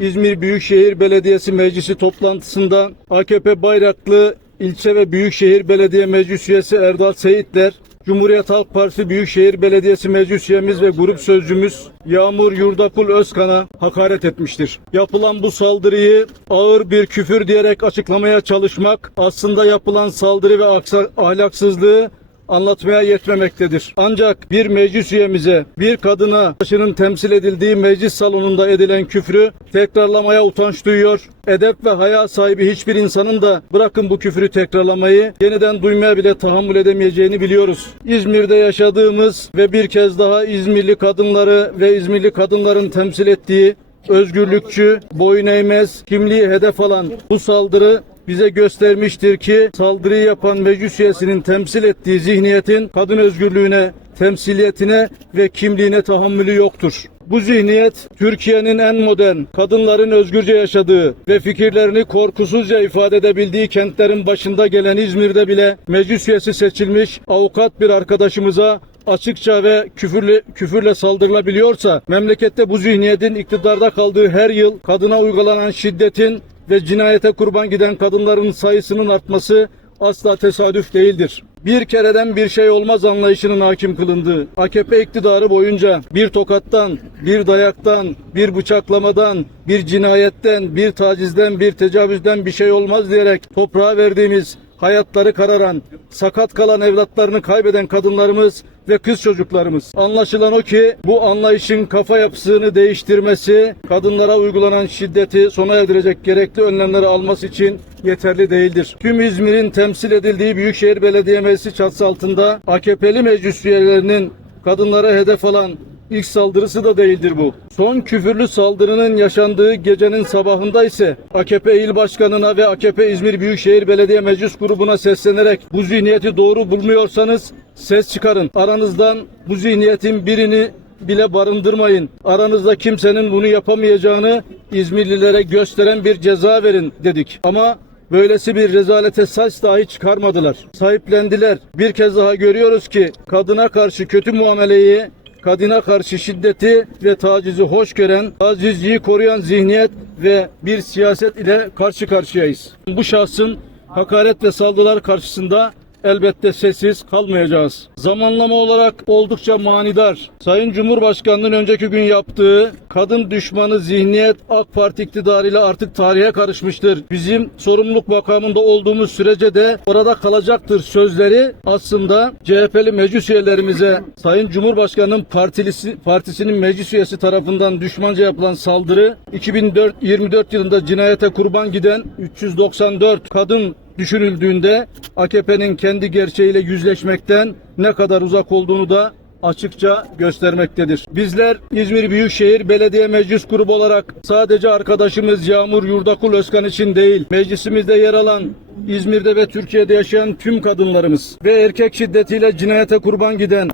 İzmir Büyükşehir Belediyesi Meclisi toplantısında AKP Bayraklı İlçe ve Büyükşehir Belediye Meclis Üyesi Erdal Seyitler, Cumhuriyet Halk Partisi Büyükşehir Belediyesi Meclis Üyemiz ve grup sözcümüz Yağmur Yurdakul Özkan'a hakaret etmiştir. Yapılan bu saldırıyı ağır bir küfür diyerek açıklamaya çalışmak aslında yapılan saldırı ve ahlaksızlığı anlatmaya yetmemektedir. Ancak bir meclis üyemize, bir kadına başının temsil edildiği meclis salonunda edilen küfrü tekrarlamaya utanç duyuyor. Edep ve haya sahibi hiçbir insanın da bırakın bu küfrü tekrarlamayı yeniden duymaya bile tahammül edemeyeceğini biliyoruz. İzmir'de yaşadığımız ve bir kez daha İzmirli kadınları ve İzmirli kadınların temsil ettiği özgürlükçü, boyun eğmez, kimliği hedef alan bu saldırı bize göstermiştir ki saldırıyı yapan meclis üyesinin temsil ettiği zihniyetin kadın özgürlüğüne, temsiliyetine ve kimliğine tahammülü yoktur. Bu zihniyet Türkiye'nin en modern, kadınların özgürce yaşadığı ve fikirlerini korkusuzca ifade edebildiği kentlerin başında gelen İzmir'de bile meclis üyesi seçilmiş avukat bir arkadaşımıza açıkça ve küfürle, küfürle saldırılabiliyorsa memlekette bu zihniyetin iktidarda kaldığı her yıl kadına uygulanan şiddetin ve cinayete kurban giden kadınların sayısının artması asla tesadüf değildir. Bir kereden bir şey olmaz anlayışının hakim kılındığı AKP iktidarı boyunca bir tokattan, bir dayaktan, bir bıçaklamadan, bir cinayetten, bir tacizden, bir tecavüzden bir şey olmaz diyerek toprağa verdiğimiz hayatları kararan, sakat kalan evlatlarını kaybeden kadınlarımız ve kız çocuklarımız. Anlaşılan o ki bu anlayışın kafa yapısını değiştirmesi, kadınlara uygulanan şiddeti sona erdirecek gerekli önlemleri alması için yeterli değildir. Tüm İzmir'in temsil edildiği Büyükşehir Belediye Meclisi çatısı altında AKP'li meclis üyelerinin kadınlara hedef alan ilk saldırısı da değildir bu. Son küfürlü saldırının yaşandığı gecenin sabahında ise AKP İl Başkanı'na ve AKP İzmir Büyükşehir Belediye Meclis Grubu'na seslenerek bu zihniyeti doğru bulmuyorsanız ses çıkarın. Aranızdan bu zihniyetin birini bile barındırmayın. Aranızda kimsenin bunu yapamayacağını İzmirlilere gösteren bir ceza verin dedik. Ama Böylesi bir rezalete saç dahi çıkarmadılar. Sahiplendiler. Bir kez daha görüyoruz ki kadına karşı kötü muameleyi kadına karşı şiddeti ve tacizi hoş gören, tacizciyi koruyan zihniyet ve bir siyaset ile karşı karşıyayız. Bu şahsın hakaret ve saldırılar karşısında elbette sessiz kalmayacağız. Zamanlama olarak oldukça manidar. Sayın Cumhurbaşkanı'nın önceki gün yaptığı kadın düşmanı zihniyet AK Parti iktidarıyla artık tarihe karışmıştır. Bizim sorumluluk makamında olduğumuz sürece de orada kalacaktır sözleri aslında CHP'li meclis üyelerimize Sayın Cumhurbaşkanı'nın partilisi, partisinin meclis üyesi tarafından düşmanca yapılan saldırı 2004 24 yılında cinayete kurban giden 394 kadın düşünüldüğünde AKP'nin kendi gerçeğiyle yüzleşmekten ne kadar uzak olduğunu da açıkça göstermektedir. Bizler İzmir Büyükşehir Belediye Meclis Grubu olarak sadece arkadaşımız Yağmur Yurdakul Özkan için değil, meclisimizde yer alan İzmir'de ve Türkiye'de yaşayan tüm kadınlarımız ve erkek şiddetiyle cinayete kurban giden,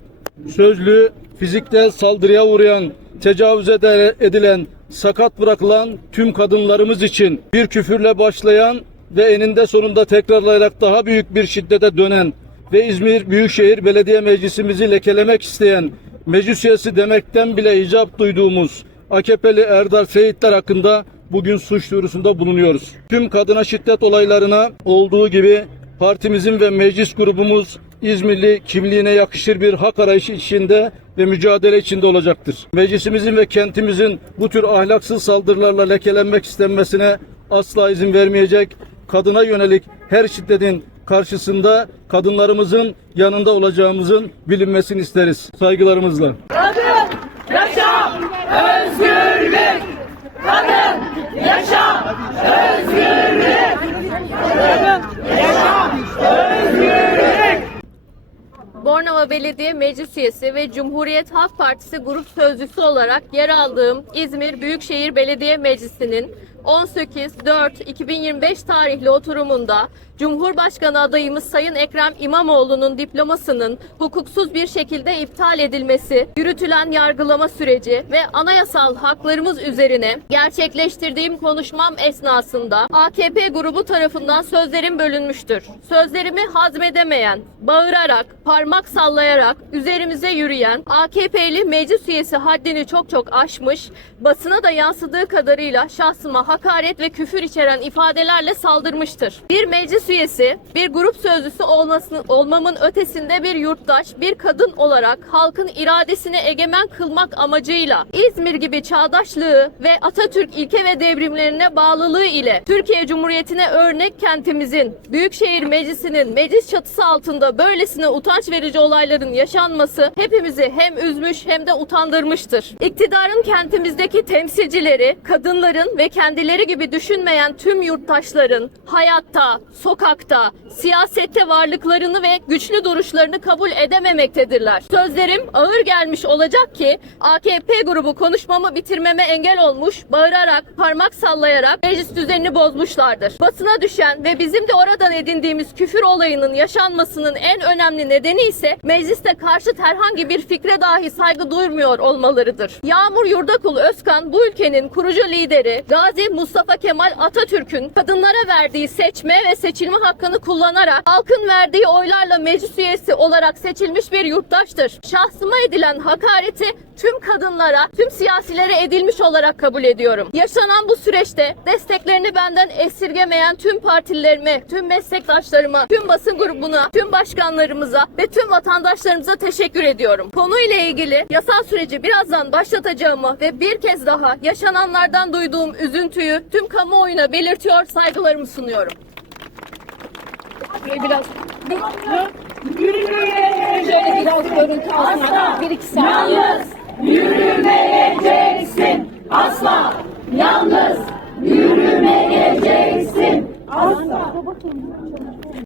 sözlü, fizikte saldırıya uğrayan, tecavüz edilen, sakat bırakılan tüm kadınlarımız için bir küfürle başlayan ve eninde sonunda tekrarlayarak daha büyük bir şiddete dönen ve İzmir Büyükşehir Belediye Meclisimizi lekelemek isteyen meclis üyesi demekten bile icap duyduğumuz AKP'li Erdal Seyitler hakkında bugün suç duyurusunda bulunuyoruz. Tüm kadına şiddet olaylarına olduğu gibi partimizin ve meclis grubumuz İzmirli kimliğine yakışır bir hak arayışı içinde ve mücadele içinde olacaktır. Meclisimizin ve kentimizin bu tür ahlaksız saldırılarla lekelenmek istenmesine asla izin vermeyecek. Kadına yönelik her şiddetin karşısında kadınlarımızın yanında olacağımızın bilinmesini isteriz. Saygılarımızla. Kadın yaşam özgürlük. Kadın yaşam özgürlük. Kadın yaşam özgürlük. Bornova Belediye Meclis Üyesi ve Cumhuriyet Halk Partisi Grup Sözcüsü olarak yer aldığım İzmir Büyükşehir Belediye Meclisi'nin 18.4.2025 tarihli oturumunda Cumhurbaşkanı adayımız Sayın Ekrem İmamoğlu'nun diplomasının hukuksuz bir şekilde iptal edilmesi, yürütülen yargılama süreci ve anayasal haklarımız üzerine gerçekleştirdiğim konuşmam esnasında AKP grubu tarafından sözlerim bölünmüştür. Sözlerimi hazmedemeyen, bağırarak, parmak sallayarak üzerimize yürüyen AKP'li meclis üyesi haddini çok çok aşmış, basına da yansıdığı kadarıyla şahsıma hakaret ve küfür içeren ifadelerle saldırmıştır. Bir meclis üyesi, bir grup sözcüsü olmasını, olmamın ötesinde bir yurttaş, bir kadın olarak halkın iradesini egemen kılmak amacıyla İzmir gibi çağdaşlığı ve Atatürk ilke ve devrimlerine bağlılığı ile Türkiye Cumhuriyeti'ne örnek kentimizin Büyükşehir Meclisi'nin meclis çatısı altında böylesine utanç verici olayların yaşanması hepimizi hem üzmüş hem de utandırmıştır. İktidarın kentimizdeki temsilcileri, kadınların ve kendileri gibi düşünmeyen tüm yurttaşların hayatta, sokakta, siyasette varlıklarını ve güçlü duruşlarını kabul edememektedirler. Sözlerim ağır gelmiş olacak ki AKP grubu konuşmamı bitirmeme engel olmuş, bağırarak, parmak sallayarak meclis düzenini bozmuşlardır. Basına düşen ve bizim de oradan edindiğimiz küfür olayının yaşanmasının en önemli nedeni ise mecliste karşıt herhangi bir fikre dahi saygı duymuyor olmalarıdır. Yağmur Yurdakul Özkan bu ülkenin kurucu lideri Gazi Mustafa Kemal Atatürk'ün kadınlara verdiği seçme ve seçilme hakkını kullanarak halkın verdiği oylarla meclis üyesi olarak seçilmiş bir yurttaştır. Şahsıma edilen hakareti tüm kadınlara, tüm siyasilere edilmiş olarak kabul ediyorum. Yaşanan bu süreçte desteklerini benden esirgemeyen tüm partililerime, tüm meslektaşlarıma, tüm basın grubuna, tüm başkanlarımıza ve tüm vatandaşlarımıza teşekkür ediyorum. Konuyla ilgili yasal süreci birazdan başlatacağımı ve bir kez daha yaşananlardan duyduğum üzüntüyü tüm kamuoyuna belirtiyor, saygılarımı sunuyorum. Biraz şöyle biraz. Yalnız yürümeyeceksin asla. Yalnız yürümeyeceksin asla.